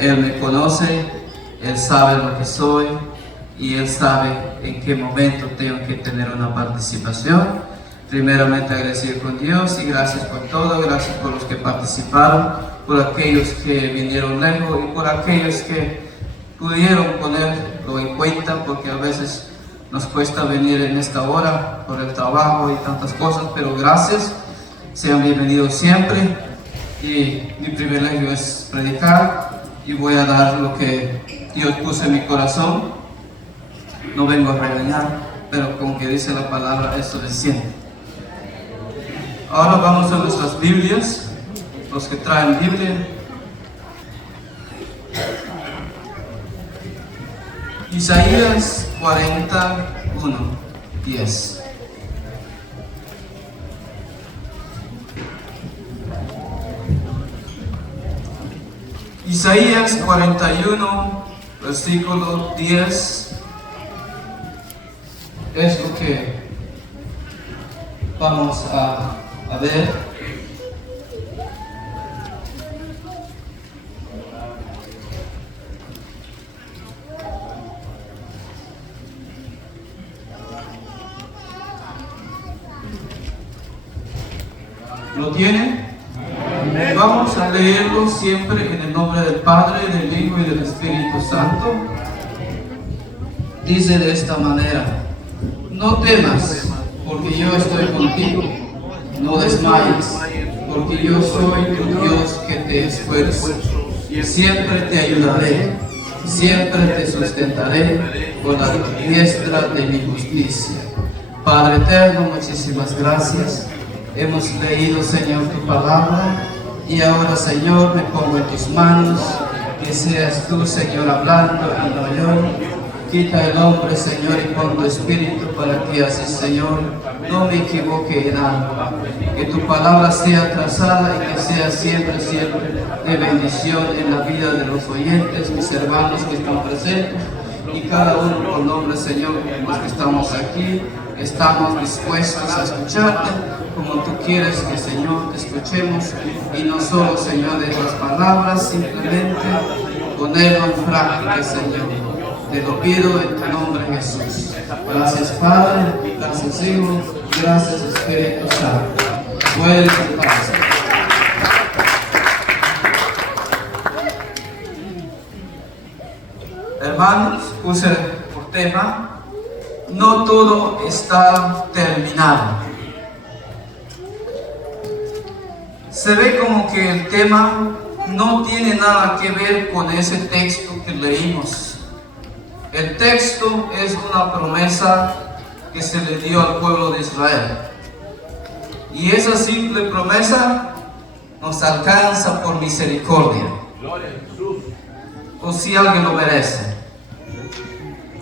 Él me conoce, Él sabe lo que soy y Él sabe en qué momento tengo que tener una participación. Primeramente agradecido con Dios y gracias por todo, gracias por los que participaron, por aquellos que vinieron lejos y por aquellos que pudieron ponerlo en cuenta, porque a veces nos cuesta venir en esta hora por el trabajo y tantas cosas, pero gracias, sean bienvenidos siempre. Y mi privilegio es predicar y voy a dar lo que Dios puso en mi corazón. No vengo a regañar, pero como que dice la palabra, eso desciende. Ahora vamos a nuestras Biblias, los que traen Biblia. Isaías 41, 10. Isaías 41, versículo 10, es lo que vamos a ver. ¿Lo tienen? Vamos a leerlo siempre en el nombre del Padre, del Hijo y del Espíritu Santo. Dice de esta manera: no temas, porque yo estoy contigo. No desmayes, porque yo soy tu Dios que te esfuerzo. Siempre te ayudaré, siempre te sustentaré con la diestra de mi justicia. Padre eterno, muchísimas gracias. Hemos leído, Señor, tu palabra. Y ahora, Señor, me pongo en tus manos, que seas tú, Señor, hablando y no yo. Quita el hombre, Señor, y pon tu espíritu para que así, Señor, no me equivoque en algo. Que tu palabra sea trazada y que sea siempre, siempre de bendición en la vida de los oyentes, mis hermanos que están presentes, y cada uno por nombre, Señor, los que estamos aquí, estamos dispuestos a escucharte como tú quieres que, Señor, te escuchemos, y no solo, Señor, de las palabras, simplemente ponerlo en práctica, Señor. Te lo pido en tu nombre, Jesús. Gracias, Padre, gracias, Hijo, gracias, Espíritu Santo. Puedes en paz. Hermanos, puse por tema: no todo está terminado. Se ve como que el tema no tiene nada que ver con ese texto que leímos. El texto es una promesa que se le dio al pueblo de Israel. Y esa simple promesa nos alcanza por misericordia. O si alguien lo merece.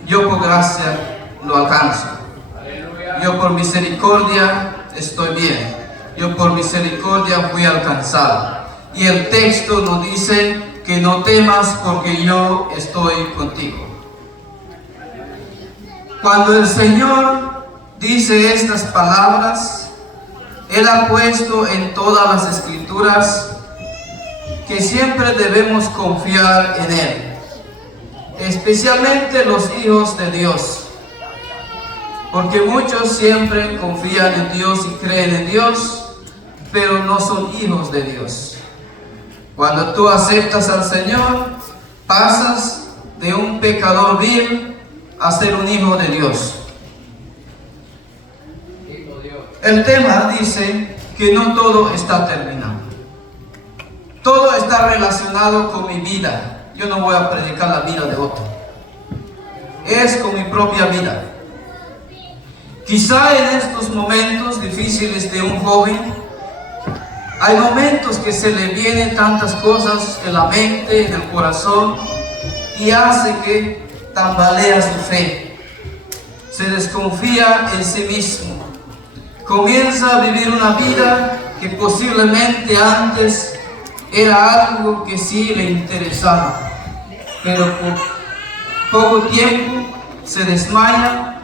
Yo por gracia lo alcanzo. Yo por misericordia estoy bien. Yo por misericordia fui alcanzado. Y el texto nos dice que no temas porque yo estoy contigo. Cuando el Señor dice estas palabras, Él ha puesto en todas las Escrituras que siempre debemos confiar en Él, especialmente los hijos de Dios, porque muchos siempre confían en Dios y creen en Dios, pero no son hijos de Dios. Cuando tú aceptas al Señor, pasas de un pecador vil a ser un hijo de Dios. El tema dice que no todo está terminado. Todo está relacionado con mi vida. Yo no voy a predicar la vida de otro. Es con mi propia vida. Quizá en estos momentos difíciles de un joven, hay momentos que se le vienen tantas cosas en la mente, en el corazón, y hace que tambalea su fe, se desconfía en sí mismo, comienza a vivir una vida que posiblemente antes era algo que sí le interesaba, pero por poco tiempo se desmaya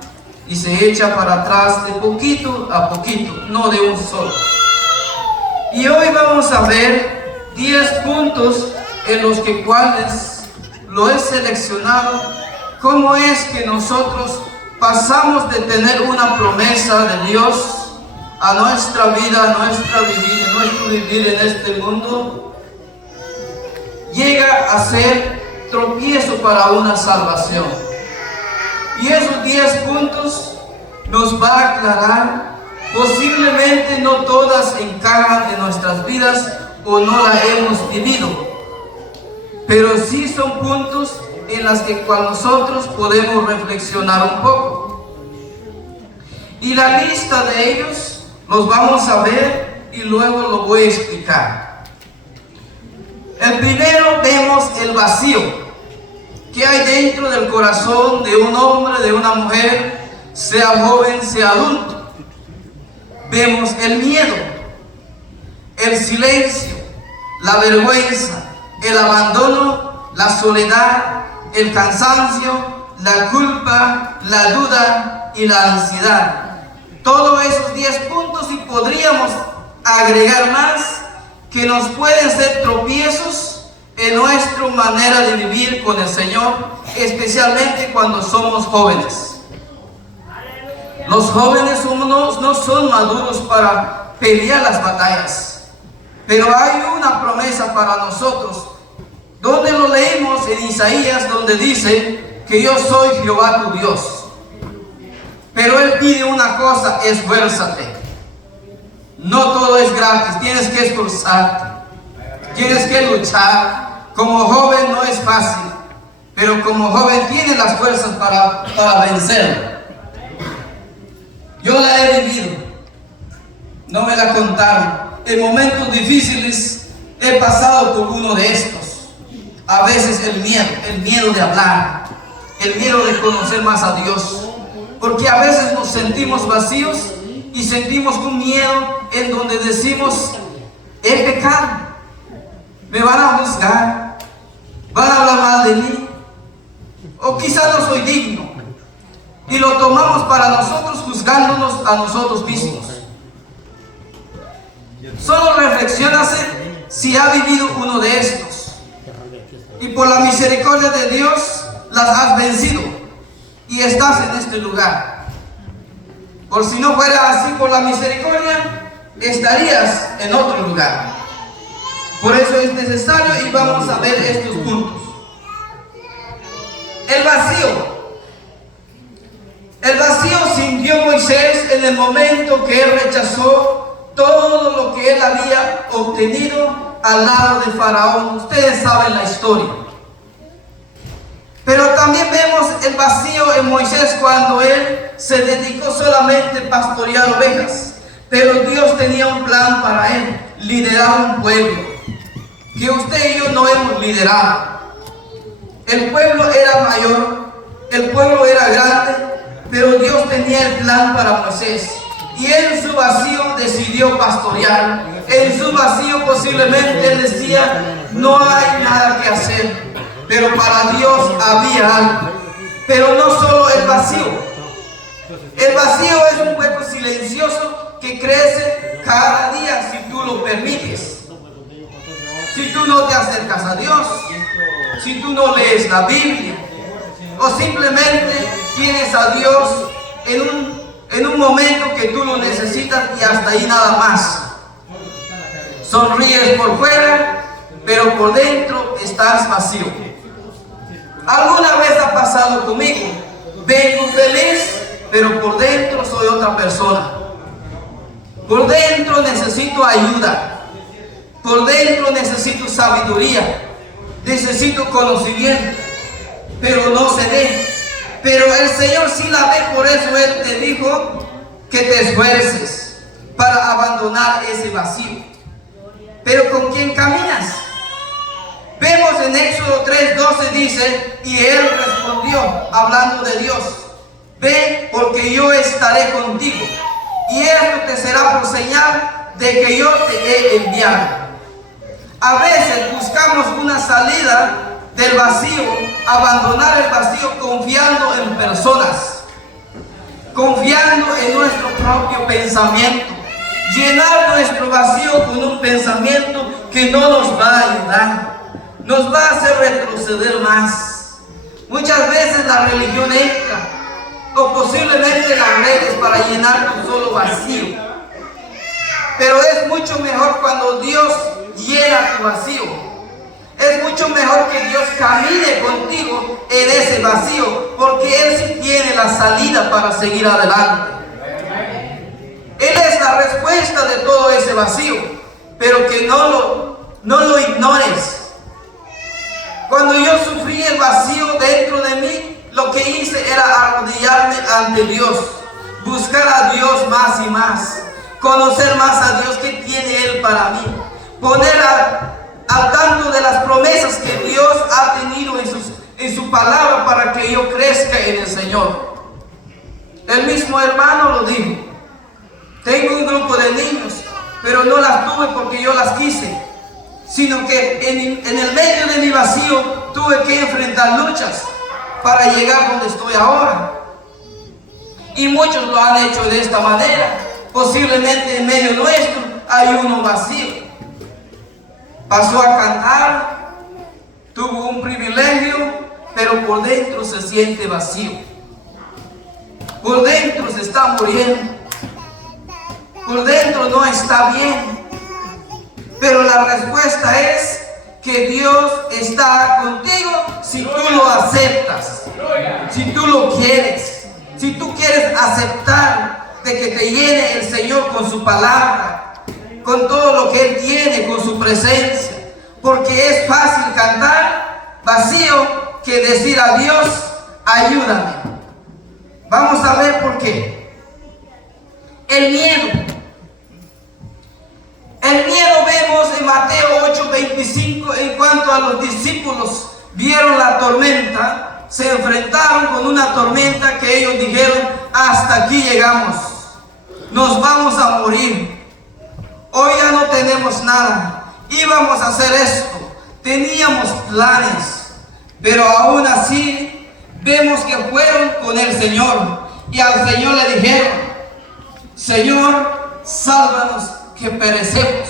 y se echa para atrás de poquito a poquito, no de un solo. Y hoy vamos a ver 10 puntos en los que cuales lo he seleccionado, cómo es que nosotros pasamos de tener una promesa de Dios a nuestra vida, a nuestro vivir en este mundo, llega a ser tropiezo para una salvación. Y esos 10 puntos nos va a aclarar. Posiblemente no todas encajan en nuestras vidas o no las hemos vivido, pero sí son puntos en los que nosotros podemos reflexionar un poco. Y la lista de ellos los vamos a ver y luego lo voy a explicar. El primero vemos el vacío que hay dentro del corazón de un hombre, de una mujer, sea joven, sea adulto. Vemos el miedo, el silencio, la vergüenza, el abandono, la soledad, el cansancio, la culpa, la duda y la ansiedad. Todos esos 10 puntos, y podríamos agregar más, que nos pueden ser tropiezos en nuestra manera de vivir con el Señor, especialmente cuando somos jóvenes. Los jóvenes no son maduros para pelear las batallas, pero hay una promesa para nosotros, donde lo leímos en Isaías, donde dice que yo soy Jehová tu Dios. Pero Él pide una cosa: esfuérzate. No todo es gratis, tienes que esforzarte, tienes que luchar. Como joven no es fácil, pero como joven tienes las fuerzas para vencer. Yo la he vivido, no me la contaron. En momentos difíciles he pasado por uno de estos. A veces el miedo de hablar, el miedo de conocer más a Dios, porque a veces nos sentimos vacíos y sentimos un miedo en donde decimos: he pecado, me van a juzgar, van a hablar mal de mí, o quizás no soy digno. Y lo tomamos para nosotros, juzgándonos a nosotros mismos. Solo reflexiónase si ha vivido uno de estos, y por la misericordia de Dios las has vencido y estás en este lugar. Por si no fuera así, por la misericordia estarías en otro lugar. Por eso es necesario, y vamos a ver estos puntos. El vacío. El vacío sintió Moisés en el momento que él rechazó todo lo que él había obtenido al lado de Faraón. Ustedes saben la historia. Pero también vemos el vacío en Moisés cuando él se dedicó solamente a pastorear ovejas. Pero Dios tenía un plan para él: liderar un pueblo que usted y yo no hemos liderado. El pueblo era mayor, el pueblo era grande, pero Dios tenía el plan para Moisés. Y en su vacío decidió pastorear. En su vacío posiblemente él decía: no hay nada que hacer. Pero para Dios había algo. Pero no solo el vacío. El vacío es un hueco silencioso que crece cada día si tú lo permites. Si tú no te acercas a Dios, si tú no lees la Biblia, o simplemente tienes a Dios en un momento que tú lo necesitas y hasta ahí nada más. Sonríes por fuera, pero por dentro estás vacío. ¿Alguna vez ha pasado conmigo? Vengo feliz, pero por dentro soy otra persona. Por dentro necesito ayuda. Por dentro necesito sabiduría. Necesito conocimiento, pero no se ve. Pero el Señor sí la ve, por eso Él te dijo que te esfuerces para abandonar ese vacío. Pero ¿con quién caminas? Vemos en Éxodo 3:12 dice: y Él respondió, hablando de Dios: ve, porque yo estaré contigo, y esto te será por señal de que yo te he enviado. A veces buscamos una salida del vacío, abandonar el vacío confiando en personas, confiando en nuestro propio pensamiento, llenar nuestro vacío con un pensamiento que no nos va a ayudar. nos va a hacer retroceder más. Muchas veces la religión entra, o posiblemente las redes, para llenar un solo vacío. Pero es mucho mejor cuando Dios llena tu vacío. Es mucho mejor que Dios camine contigo en ese vacío, porque Él sí tiene la salida para seguir adelante. Él es la respuesta de todo ese vacío, pero que no lo ignores. Cuando yo sufrí el vacío dentro de mí, lo que hice era arrodillarme ante Dios, buscar a Dios más y más, conocer más a Dios, qué tiene Él para mí, poner al tanto de las promesas que Dios ha tenido en su palabra para que yo crezca en el Señor. El mismo hermano lo dijo: tengo un grupo de niños, pero no las tuve porque yo las quise, sino que en el medio de mi vacío tuve que enfrentar luchas para llegar donde estoy ahora. Y muchos lo han hecho de esta manera. Posiblemente en medio nuestro hay uno vacío. Pasó a cantar, tuvo un privilegio, pero por dentro se siente vacío. Por dentro se está muriendo. Por dentro no está bien. Pero la respuesta es que Dios está contigo si tú lo aceptas, si tú lo quieres, si tú quieres aceptar de que te llene el Señor con su palabra, con todo lo que Él tiene, con su presencia. Porque es fácil cantar vacío que decir a Dios: ayúdame. Vamos a ver por qué. El miedo. El miedo vemos en Mateo 8:25, en cuanto a los discípulos vieron la tormenta, se enfrentaron con una tormenta que ellos dijeron: hasta aquí llegamos, nos vamos a morir, hoy ya no tenemos nada, íbamos a hacer esto, teníamos planes, pero aún así vemos que fueron con el Señor y al Señor le dijeron: Señor, sálvanos que perecemos.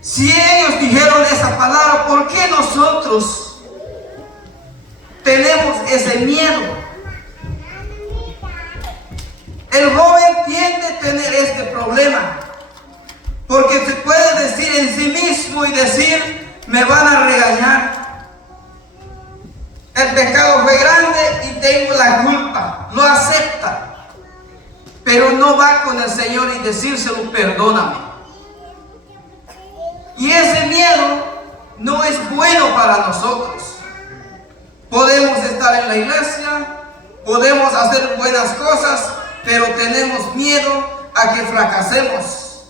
Si ellos dijeron esa palabra, ¿por qué nosotros tenemos ese miedo? El joven tiende a tener este problema, porque se puede decir en sí mismo y decir: me van a regañar, el pecado fue grande y tengo la culpa. Lo acepta, pero no va con el Señor y decírselo: perdóname. Y ese miedo no es bueno para nosotros. Podemos estar en la iglesia, podemos hacer buenas cosas, pero tenemos miedo a que fracasemos,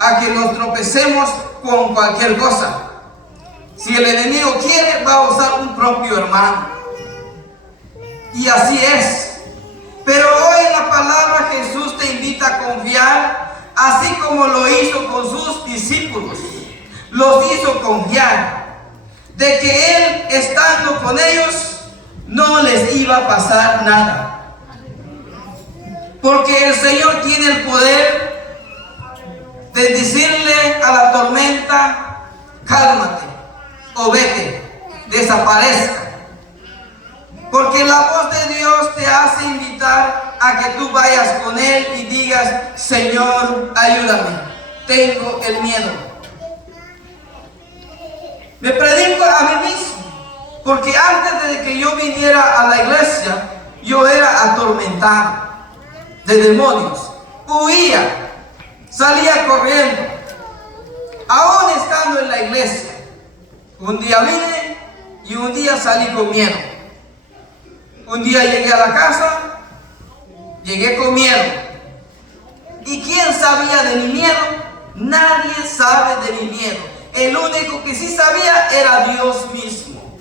a que nos tropecemos con cualquier cosa. Si el enemigo quiere, va a usar un propio hermano. Y así es. Pero hoy en la palabra Jesús te invita a confiar, así como lo hizo con sus discípulos. Los hizo confiar de que Él, estando con ellos, no les iba a pasar nada. Porque el Señor tiene el poder de decirle a la tormenta: cálmate o vete, desaparezca. Porque la voz de Dios te hace invitar a que tú vayas con Él y digas: Señor, ayúdame, tengo el miedo. Me predico a mí mismo, porque antes de que yo viniera a la iglesia, yo era atormentado de demonios, huía, salía corriendo, aún estando en la iglesia. Un día vine y un día salí con miedo. Un día llegué a la casa, llegué con miedo. ¿Y quién sabía de mi miedo? Nadie sabe de mi miedo. El único que sí sabía era Dios mismo.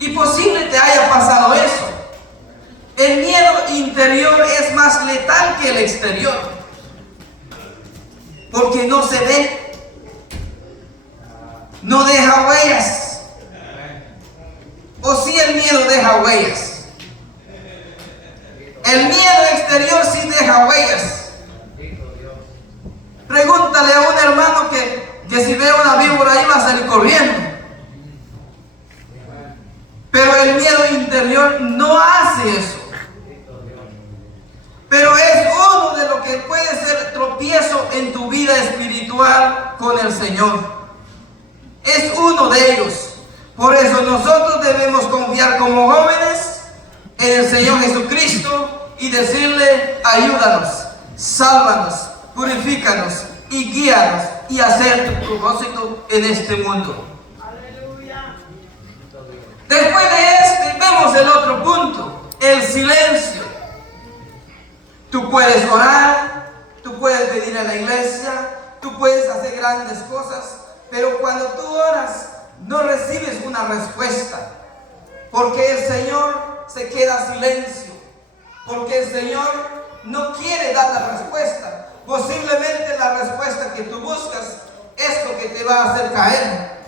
Y posible te haya pasado eso. El miedo interior es más letal que el exterior, porque no se ve, no deja huellas. O si el miedo deja huellas. El miedo exterior sí deja huellas. Pregúntale a un hermano que por ahí va a salir corriendo. Pero el miedo interior no hace eso. Pero es uno de lo que puede ser tropiezo en tu vida espiritual con el Señor. Es uno de ellos. Por eso nosotros debemos confiar como jóvenes en el Señor Jesucristo y decirle: ayúdanos, sálvanos, purifícanos y guíanos y hacer tu propósito en este mundo. Después de este vemos el otro punto, el silencio. Tú puedes orar, tú puedes venir a la iglesia, tú puedes hacer grandes cosas, pero cuando tú oras no recibes una respuesta, porque el Señor se queda silencio, porque el Señor no quiere dar la respuesta. Posiblemente la respuesta que tú buscas es lo que te va a hacer caer,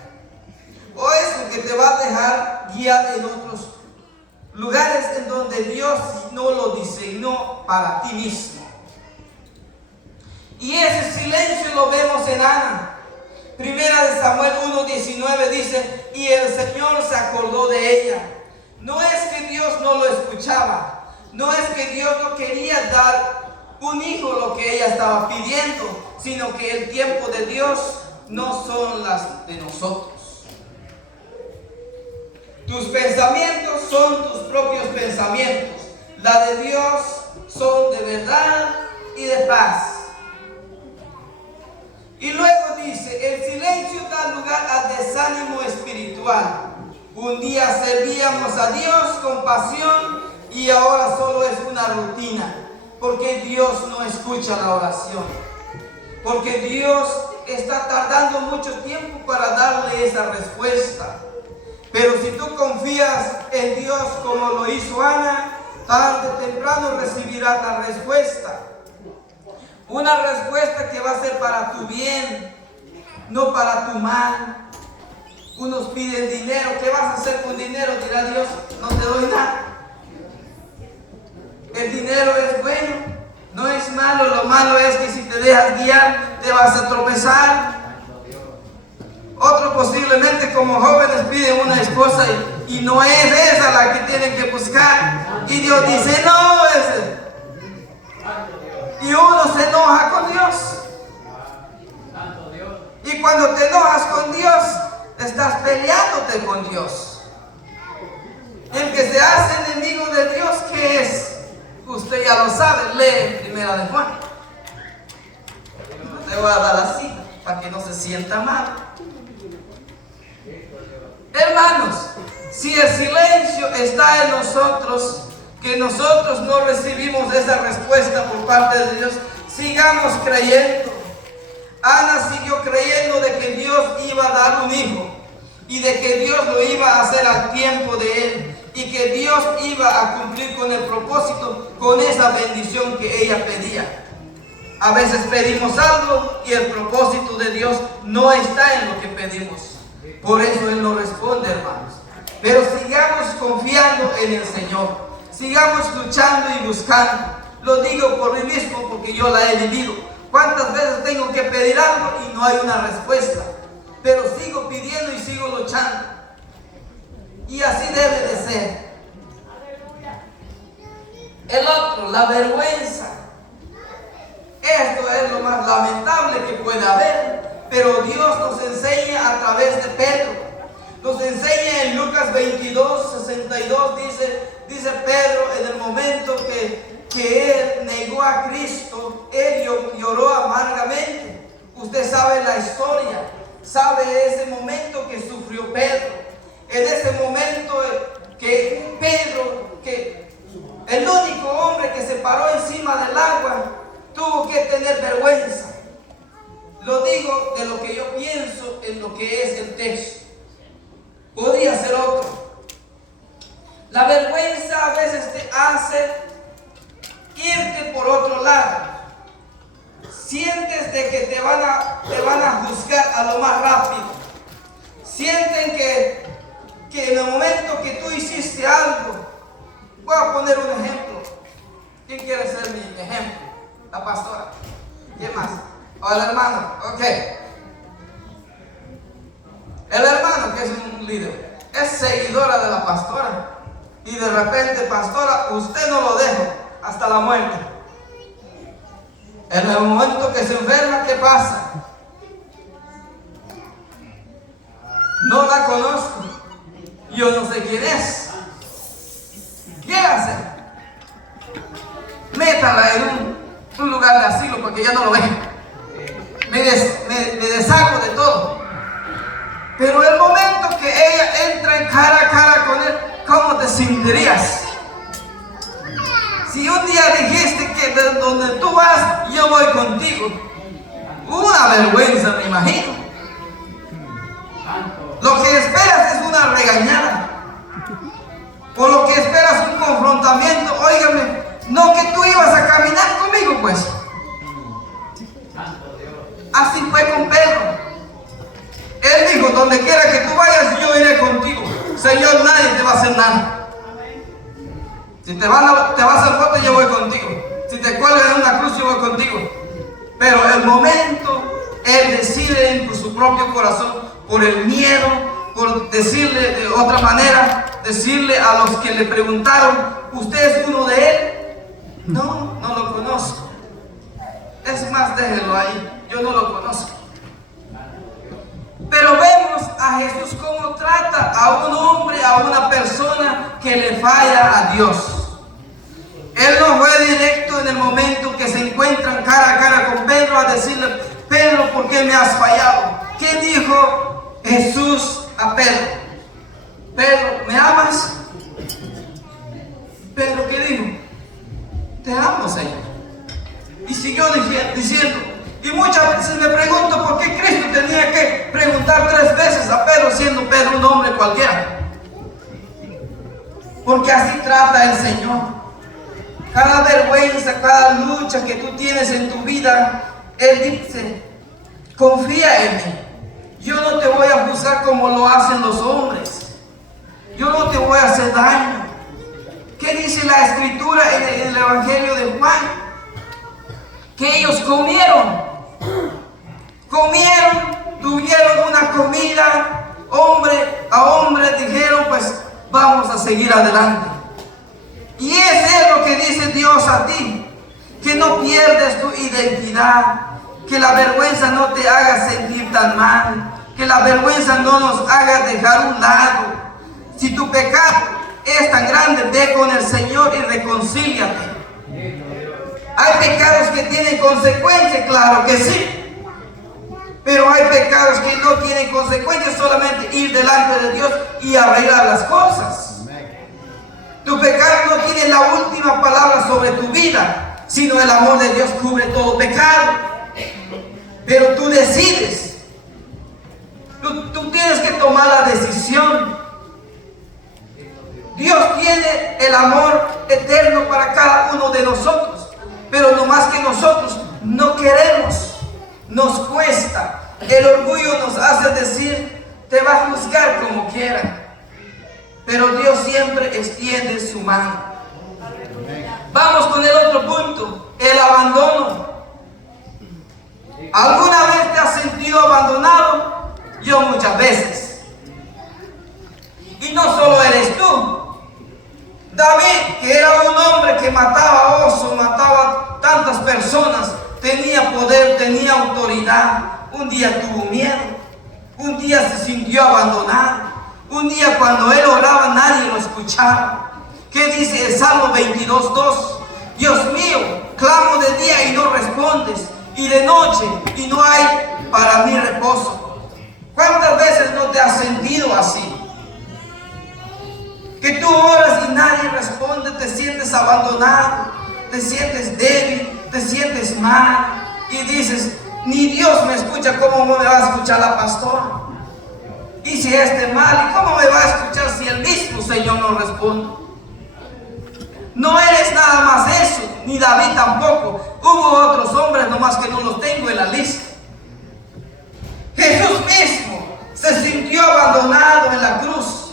o es lo que te va a dejar guiar en otros lugares en donde Dios no lo diseñó para ti mismo. Y ese silencio lo vemos en Ana. Primera de Samuel 1:19 dice: y el Señor se acordó de ella. No es que Dios no lo escuchaba, no es que Dios no quería dar un hijo lo que ella estaba pidiendo, sino que el tiempo de Dios no son las de nosotros. Tus pensamientos son tus propios pensamientos. La de Dios son de verdad y de paz. Y luego dice: el silencio da lugar al desánimo espiritual. Un día servíamos a Dios con pasión y ahora solo es una rutina. Porque Dios no escucha la oración. Porque Dios está tardando mucho tiempo para darle esa respuesta. Pero si tú confías en Dios como lo hizo Ana, tarde o temprano recibirás la respuesta. Una respuesta que va a ser para tu bien, no para tu mal. Unos piden dinero. ¿Qué vas a hacer con dinero? Dirá Dios: no te doy nada. El dinero es bueno, no es malo. Lo malo es que si te dejas guiar, te vas a tropezar. Otros posiblemente como jóvenes piden una esposa y no es esa la que tienen que buscar. Y Dios dice: no, ese. Y uno se enoja con Dios. Y cuando te enojas con Dios, estás peleándote con Dios. El que se hace enemigo de Dios, ¿qué es? Usted ya lo sabe, lee Primera de Juan. No te voy a dar la cita para que no se sienta mal. Hermanos, si el silencio está en nosotros, que nosotros no recibimos esa respuesta por parte de Dios, sigamos creyendo. Ana siguió creyendo de que Dios iba a dar un hijo y de que Dios lo iba a hacer al tiempo de él y que Dios iba a cumplir con el propósito, con esa bendición que ella pedía. A veces pedimos algo y el propósito de Dios no está en lo que pedimos. Por eso Él no responde, hermanos. Pero sigamos confiando en el Señor. Sigamos luchando y buscando. Lo digo por mí mismo porque yo la he vivido. ¿Cuántas veces tengo que pedir algo y no hay una respuesta? Pero sigo pidiendo y sigo luchando. Y así debe de ser. El otro, la vergüenza. Esto es lo más lamentable que puede haber. Pero Dios nos enseña a través de Pedro. Nos enseña en Lucas 22:62. Dice Pedro, en el momento que él negó a Cristo, él lloró amargamente. Usted sabe la historia. Sabe ese momento que sufrió Pedro. En ese momento que Pedro, que el único hombre que se paró encima del agua, tuvo que tener vergüenza. Lo digo de lo que yo pienso en lo que es el texto. Podría ser otro. La vergüenza a veces te hace irte por otro lado. Sientes de que te van a juzgar a lo más rápido. Sienten que en el momento que tú hiciste algo, voy a poner un ejemplo. ¿Quién quiere ser mi ejemplo? La pastora. ¿Quién más? O el hermano. Ok. El hermano, que es un líder, es seguidora de la pastora. Y de repente, pastora, usted no lo dejo hasta la muerte. En el momento que se enferma, ¿qué pasa? No la conozco. Yo no sé quién es. ¿Qué hace? Métala en un lugar de asilo porque ya no lo ven. Me deshago de todo. Pero el momento que ella entra en cara a cara con él, ¿cómo te sentirías? Si un día dijiste que de donde tú vas, yo voy contigo. Una vergüenza, me imagino. Lo que esperas es una regañada. O lo que esperas un confrontamiento. Óigame, no que tú ibas a caminar conmigo, pues. Así fue con Pedro. Él dijo, donde quiera que tú vayas, yo iré contigo. Señor, nadie te va a hacer nada. Si te vas al bote, yo voy contigo. Si te cuelgas en una cruz, yo voy contigo. Pero el momento, él decide en su propio corazón, por el miedo, por decirle de otra manera, decirle a los que le preguntaron, ¿usted es uno de él? No, no lo conozco. Es más, déjelo ahí, yo no lo conozco. Pero vemos a Jesús cómo trata a un hombre, a una persona que le falla a Dios. Él no fue directo en el momento que se encuentran cara a cara con Pedro a decirle, Pedro, ¿por qué me has fallado? ¿Qué dijo Jesús a Pedro? Pedro, ¿me amas? Pedro, ¿qué dijo? Te amo, Señor. Y siguió diciendo, y muchas veces me pregunto por qué Cristo tenía que preguntar 3 veces a Pedro, siendo Pedro un hombre cualquiera. Porque así trata el Señor. Cada vergüenza, cada lucha que tú tienes en tu vida, Él dice, confía en mí. Yo no te voy a juzgar como lo hacen los hombres. Yo no te voy a hacer daño. ¿Qué dice la Escritura en el Evangelio de Juan? Que ellos comieron, tuvieron una comida, hombre a hombre, dijeron, pues vamos a seguir adelante. Y ese es lo que dice Dios a ti, que no pierdes tu identidad, que la vergüenza no te haga sentir tan mal, que la vergüenza no nos haga dejar un lado. Si tu pecado es tan grande, ve con el Señor y reconcíliate. Hay pecados que tienen consecuencias, claro que sí. Pero hay pecados que no tienen consecuencias, solamente ir delante de Dios y arreglar las cosas. Tu pecado no tiene la última palabra sobre tu vida, sino el amor de Dios cubre todo pecado. Pero tú decides. Tú tienes que tomar la decisión. Dios tiene el amor eterno para cada uno de nosotros. Pero no más que nosotros no queremos, nos cuesta. El orgullo nos hace decir, te va a juzgar como quiera. Pero Dios siempre extiende su mano. Vamos con el otro punto, el abandono. ¿Alguna vez te has sentido abandonado? Yo muchas veces. Y no solo eres tú. David, que era un hombre que mataba osos, mataba tantas personas, tenía poder, tenía autoridad. Un día tuvo miedo, un día se sintió abandonado, un día cuando él oraba nadie lo escuchaba. ¿Qué dice el Salmo 22:2? Dios mío, clamo de día y no respondes, y de noche y no hay para mí reposo. ¿Cuántas veces no te has sentido así? Que tú oras y nadie responde, te sientes abandonado, te sientes débil, te sientes mal y dices, ni Dios me escucha, ¿cómo me va a escuchar la pastora? Y si esté mal, ¿y cómo me va a escuchar si el mismo Señor no responde? No eres nada más eso, ni David tampoco. Hubo otros hombres, nomás que no los tengo en la lista. Jesús mismo se sintió abandonado en la cruz.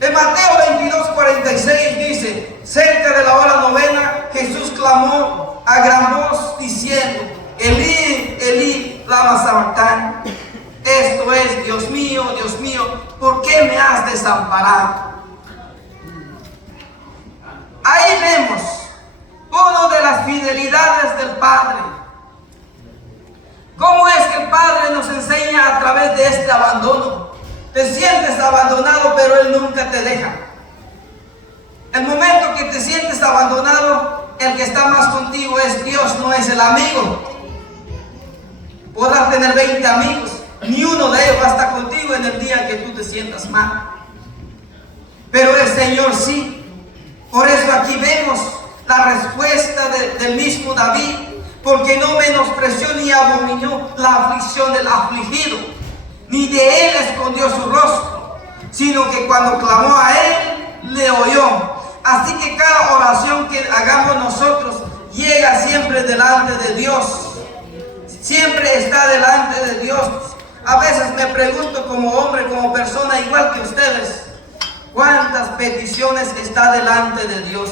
En Mateo 22:46 dice, cerca de la hora novena, Jesús clamó a gran voz diciendo, Elí, Elí, lama sabactani. Esto es, Dios Dios mío, ¿por qué me has desamparado? Ahí vemos una de las fidelidades del Padre. ¿Cómo es que el Padre nos enseña a través de este abandono? Te sientes abandonado, pero Él nunca te deja. El momento que te sientes abandonado, el que está más contigo es Dios, no es el amigo. Podrás tener 20 amigos, ni uno de ellos va a estar contigo en el día que tú te sientas mal. Pero el Señor sí. Por eso aquí vemos la respuesta del mismo David, porque no menospreció ni abominó la aflicción del afligido, ni de él escondió su rostro, sino que cuando clamó a él, le oyó. Así que cada oración que hagamos nosotros llega siempre delante de Dios. Siempre está delante de Dios. A veces me pregunto como hombre, como persona, igual que ustedes, ¿cuántas peticiones está delante de Dios?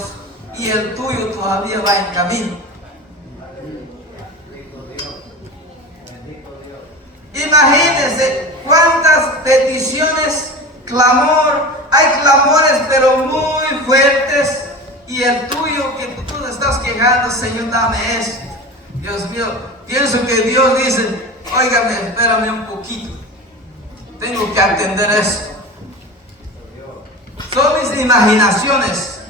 Y el tuyo todavía va en camino. Imagínense cuántas peticiones, clamor. Hay clamores pero muy fuertes. Y el tuyo que tú te estás quejando, Señor, dame esto. Dios mío, pienso que Dios dice, óigame, espérame un poquito. Tengo que atender eso. Son mis imaginaciones,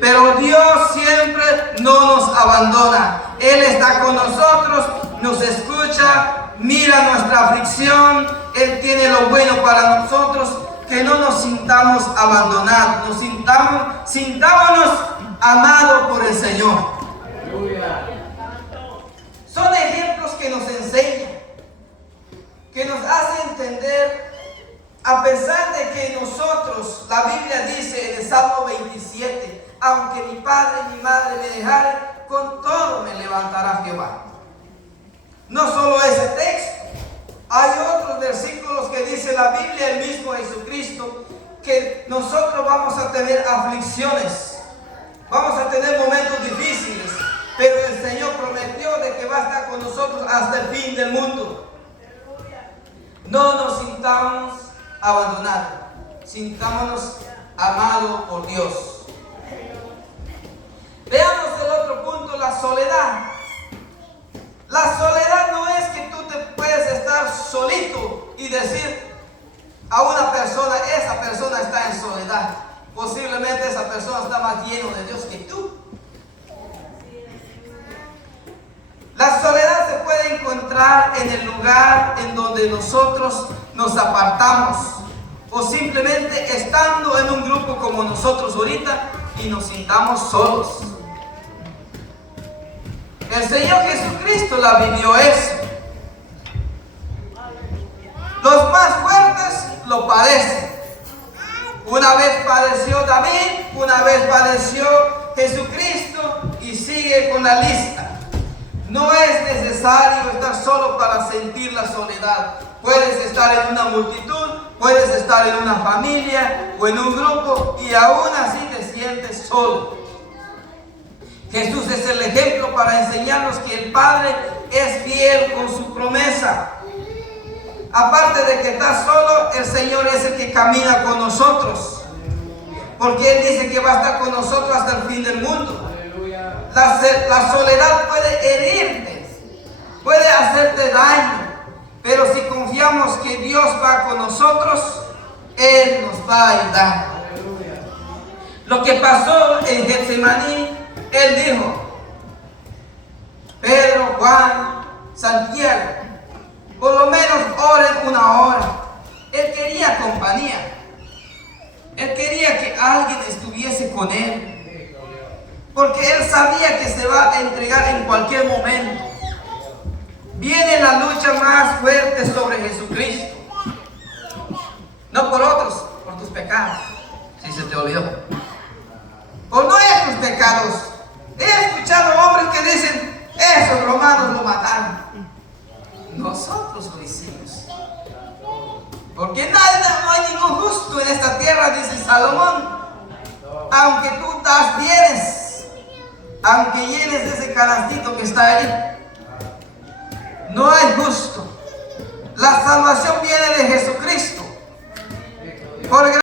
pero Dios siempre no nos abandona. Él está con nosotros, nos escucha, mira nuestra aflicción. Él tiene lo bueno para nosotros, que no nos sintamos abandonados, sintámonos amados por el Señor. Son ejemplos que nos enseñan, que nos hacen entender. A pesar de que nosotros, la Biblia dice en el Salmo 27, aunque mi padre y mi madre me dejaren, con todo me levantará Jehová. No solo ese texto, hay otros versículos que dice la Biblia, el mismo Jesucristo, que nosotros vamos a tener aflicciones, vamos a tener momentos difíciles, pero el Señor prometió de que va a estar con nosotros hasta el fin del mundo. No nos sintamos abandonados, sintámonos amados por Dios. Veamos el otro punto, la soledad. La soledad no es que tú te puedes estar solito y decir a una persona, esa persona está en soledad. Posiblemente esa persona está más lleno de Dios que tú. La soledad se puede encontrar en el lugar en donde nosotros nos apartamos, o simplemente estando en un grupo como nosotros ahorita y nos sintamos solos. El Señor Jesucristo la vivió eso. Los más fuertes lo padecen. Una vez padeció David, una vez padeció Jesucristo, y sigue con la lista. No es necesario estar solo para sentir la soledad. Puedes estar en una multitud, puedes estar en una familia o en un grupo y aún así te sientes solo. Jesús es el ejemplo para enseñarnos que el Padre es fiel con su promesa. Aparte de que está solo, el Señor es el que camina con nosotros, porque Él dice que va a estar con nosotros hasta el fin del mundo. La soledad puede herirte, puede hacerte daño, pero si confiamos que Dios va con nosotros, Él nos va a ayudar. Lo que pasó en Getsemaní, Él dijo, Pedro, Juan, Santiago, por lo menos oren una hora. Él quería compañía. Él quería que alguien estuviese con Él. Porque Él sabía que se va a entregar en cualquier momento. Viene la lucha más fuerte sobre Jesucristo. No por otros, por tus pecados. Si se te olvidó. Por nuestros pecados. He escuchado hombres que dicen, esos romanos lo mataron. Nosotros lo hicimos. Porque no hay ningún justo en esta tierra, dice Salomón. Aunque tú das bienes, aunque llenes ese canastito que está ahí, no hay justo. La salvación viene de Jesucristo. Por